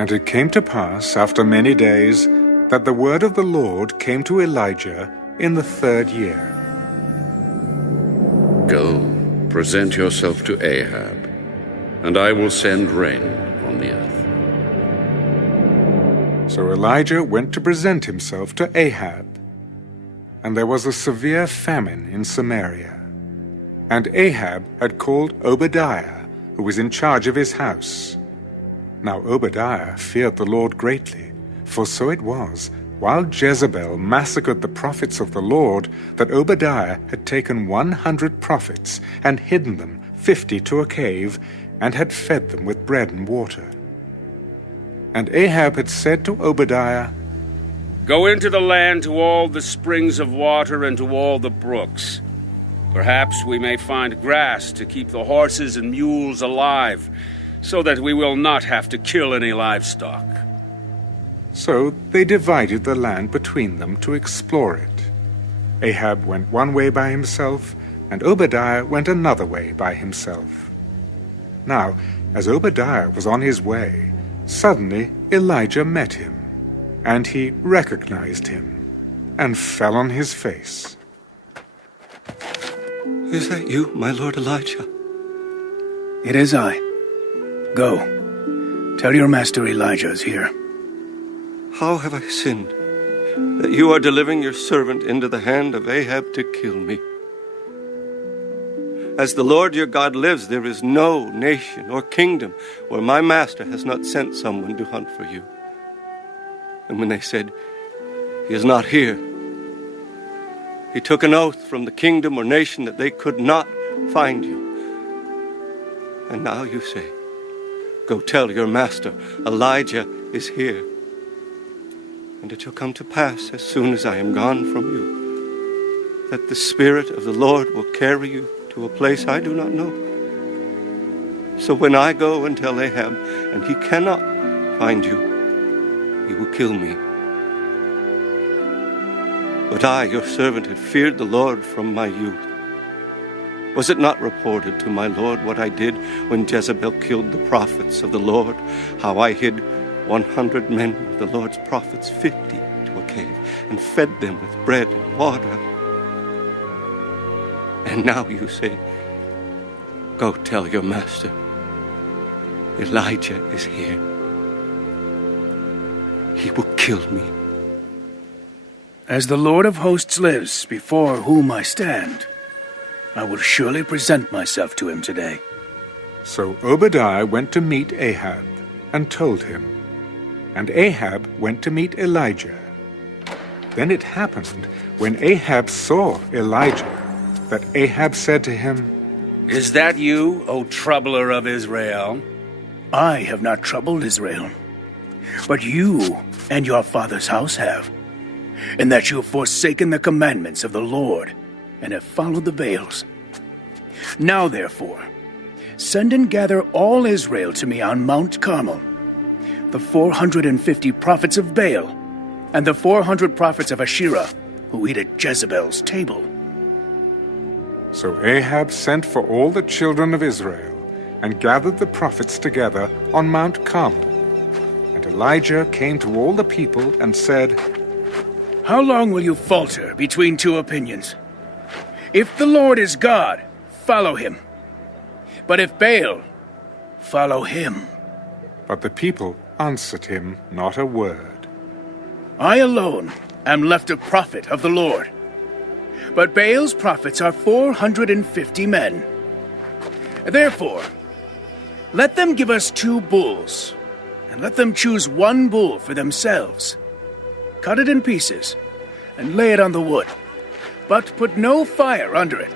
And it came to pass after many days that the word of the Lord came to Elijah in the 3rd year. Go, present yourself to Ahab, and I will send rain on the earth. So Elijah went to present himself to Ahab. And there was a severe famine in Samaria. And Ahab had called Obadiah, who was in charge of his house. Now Obadiah feared the Lord greatly, for so it was, while Jezebel massacred the prophets of the Lord, that Obadiah had taken 100 prophets and hidden them 50 to a cave, and had fed them with bread and water. And Ahab had said to Obadiah, Go into the land to all the springs of water and to all the brooks. Perhaps we may find grass to keep the horses and mules alive, so that we will not have to kill any livestock. So they divided the land between them to explore it. Ahab went one way by himself, and Obadiah went another way by himself. Now, as Obadiah was on his way, suddenly Elijah met him, and he recognized him, and fell on his face. Is that you, my lord Elijah? It is I. Go. Tell your master Elijah is here. How have I sinned, that you are delivering your servant into the hand of Ahab to kill me? As the Lord your God lives, there is no nation or kingdom where my master has not sent someone to hunt for you. And when they said, He is not here, he took an oath from the kingdom or nation that they could not find you. And now you say, Go tell your master, Elijah is here. And it shall come to pass, as soon as I am gone from you, that the Spirit of the Lord will carry you to a place I do not know. So when I go and tell Ahab, and he cannot find you, he will kill me. But I, your servant, had feared the Lord from my youth. Was it not reported to my Lord what I did when Jezebel killed the prophets of the Lord, how I hid 100 men of the Lord's prophets, 50 to a cave, and fed them with bread and water? And now you say, Go tell your master, Elijah is here. He will kill me. As the Lord of hosts lives, before whom I stand, I will surely present myself to him today. So Obadiah went to meet Ahab, and told him. And Ahab went to meet Elijah. Then it happened, when Ahab saw Elijah, that Ahab said to him, Is that you, O troubler of Israel? I have not troubled Israel, but you and your father's house have, in that you have forsaken the commandments of the Lord, and have followed the Baals. Now therefore, send and gather all Israel to me on Mount Carmel, the 450 prophets of Baal, and the 400 prophets of Asherah, who eat at Jezebel's table. So Ahab sent for all the children of Israel, and gathered the prophets together on Mount Carmel. And Elijah came to all the people and said, How long will you falter between two opinions? If the Lord is God, follow him. But if Baal, follow him. But the people answered him not a word. I alone am left a prophet of the Lord. But Baal's prophets are 450 men. Therefore, let them give us 2 bulls, and let them choose 1 bull for themselves. Cut it in pieces, and lay it on the wood, but put no fire under it.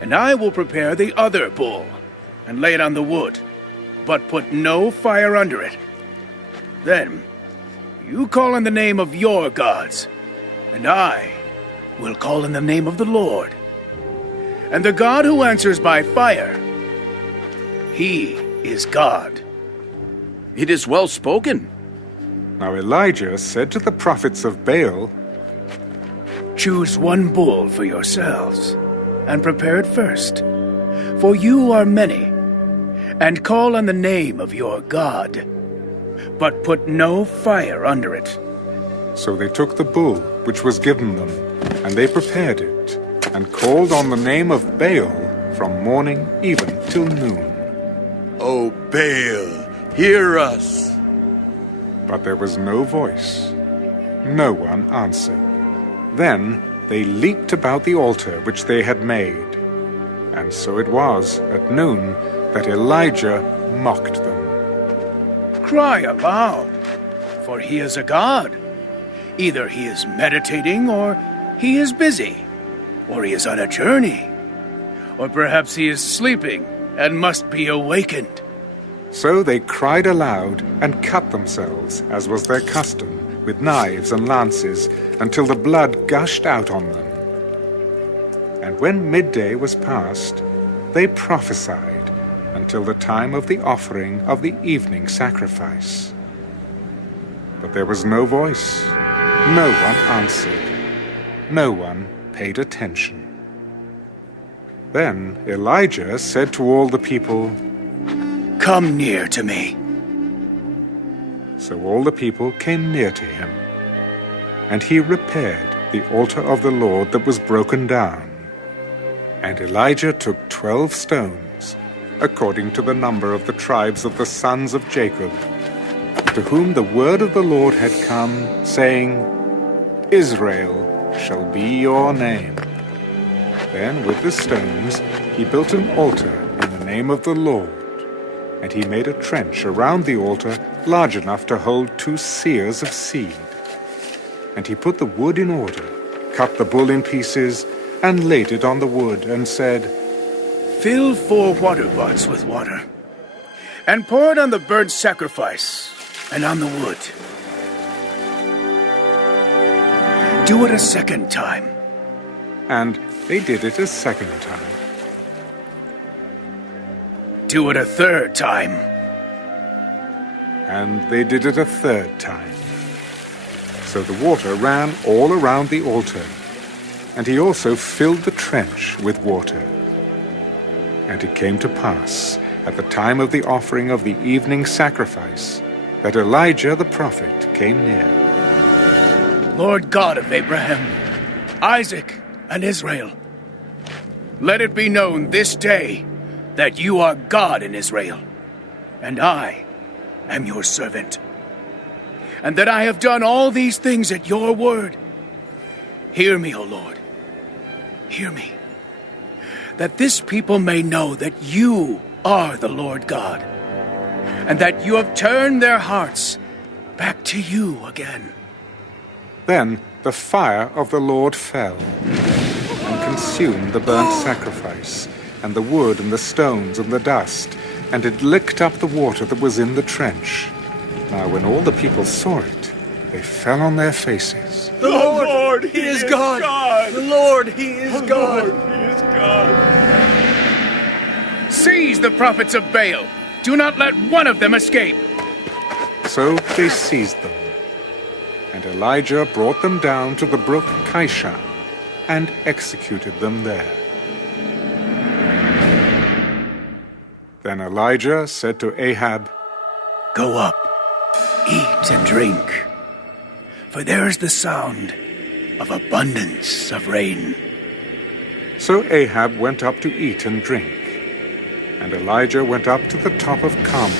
And I will prepare the other bull, and lay it on the wood, but put no fire under it. Then you call on the name of your gods, and I will call in the name of the Lord. And the God who answers by fire, he is God. It is well spoken. Now Elijah said to the prophets of Baal, Choose 1 bull for yourselves, and prepare it first, for you are many, and call on the name of your God. but put no fire under it. So they took the bull which was given them, and they prepared it, and called on the name of Baal from morning even till noon. O Baal, hear us. But there was no voice. No one answered. Then they leaped about the altar which they had made. And so it was at noon that Elijah mocked them. Cry aloud, for he is a god. Either he is meditating, or he is busy, or he is on a journey, or perhaps he is sleeping and must be awakened. So they cried aloud and cut themselves, as was their custom, with knives and lances, until the blood gushed out on them. And when midday was past, they prophesied until the time of the offering of the evening sacrifice. But there was no voice, no one answered, no one paid attention. Then Elijah said to all the people, Come near to me. So all the people came near to him, and he repaired the altar of the Lord that was broken down. And Elijah took 12 stones, according to the number of the tribes of the sons of Jacob, to whom the word of the Lord had come, saying, Israel shall be your name. Then with the stones he built an altar in the name of the Lord, and he made a trench around the altar large enough to hold 2 seahs of seed. And he put the wood in order, cut the bull in pieces, and laid it on the wood, and said, Fill 4 water pots with water, and pour it on the burnt sacrifice and on the wood. Do it a second time. And they did it a second time. Do it a third time. And they did it a third time. So the water ran all around the altar, and he also filled the trench with water. And it came to pass, at the time of the offering of the evening sacrifice, that Elijah the prophet came near. Lord God of Abraham, Isaac, and Israel, let it be known this day that you are God in Israel, and I am your servant, and that I have done all these things at your word. Hear me, O Lord. Hear me, that this people may know that you are the Lord God, and that you have turned their hearts back to you again. Then the fire of the Lord fell, and consumed the burnt sacrifice, and the wood and the stones and the dust, and it licked up the water that was in the trench. Now when all the people saw it, they fell on their faces. The Lord, He is God. The Lord, He is God. Seize the prophets of Baal. Do not let one of them escape. So they seized them. And Elijah brought them down to the brook Kishon, and executed them there. Then Elijah said to Ahab, Go up, eat and drink, for there is the sound of abundance of rain. So Ahab went up to eat and drink, and Elijah went up to the top of Carmel.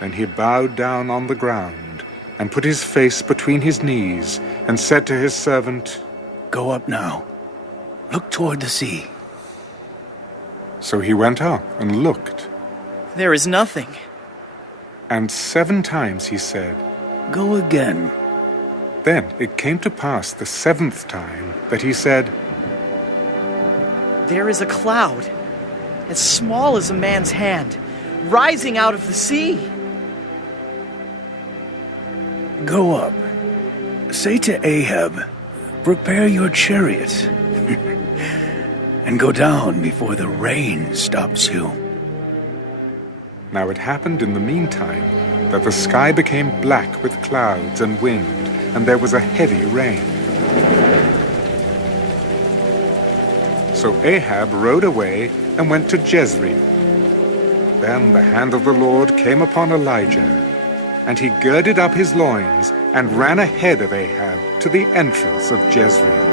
Then he bowed down on the ground, and put his face between his knees, and said to his servant, Go up now, look toward the sea. So he went up and looked, There is nothing. and 7 times he said, Go again. Then it came to pass the 7th time that he said, There is a cloud, as small as a man's hand, rising out of the sea. Go up. Say to Ahab, Prepare your chariot, and go down before the rain stops you. Now it happened in the meantime that the sky became black with clouds and wind, and there was a heavy rain. So Ahab rode away and went to Jezreel. Then the hand of the Lord came upon Elijah, And he girded up his loins and ran ahead of Ahab to the entrance of Jezreel.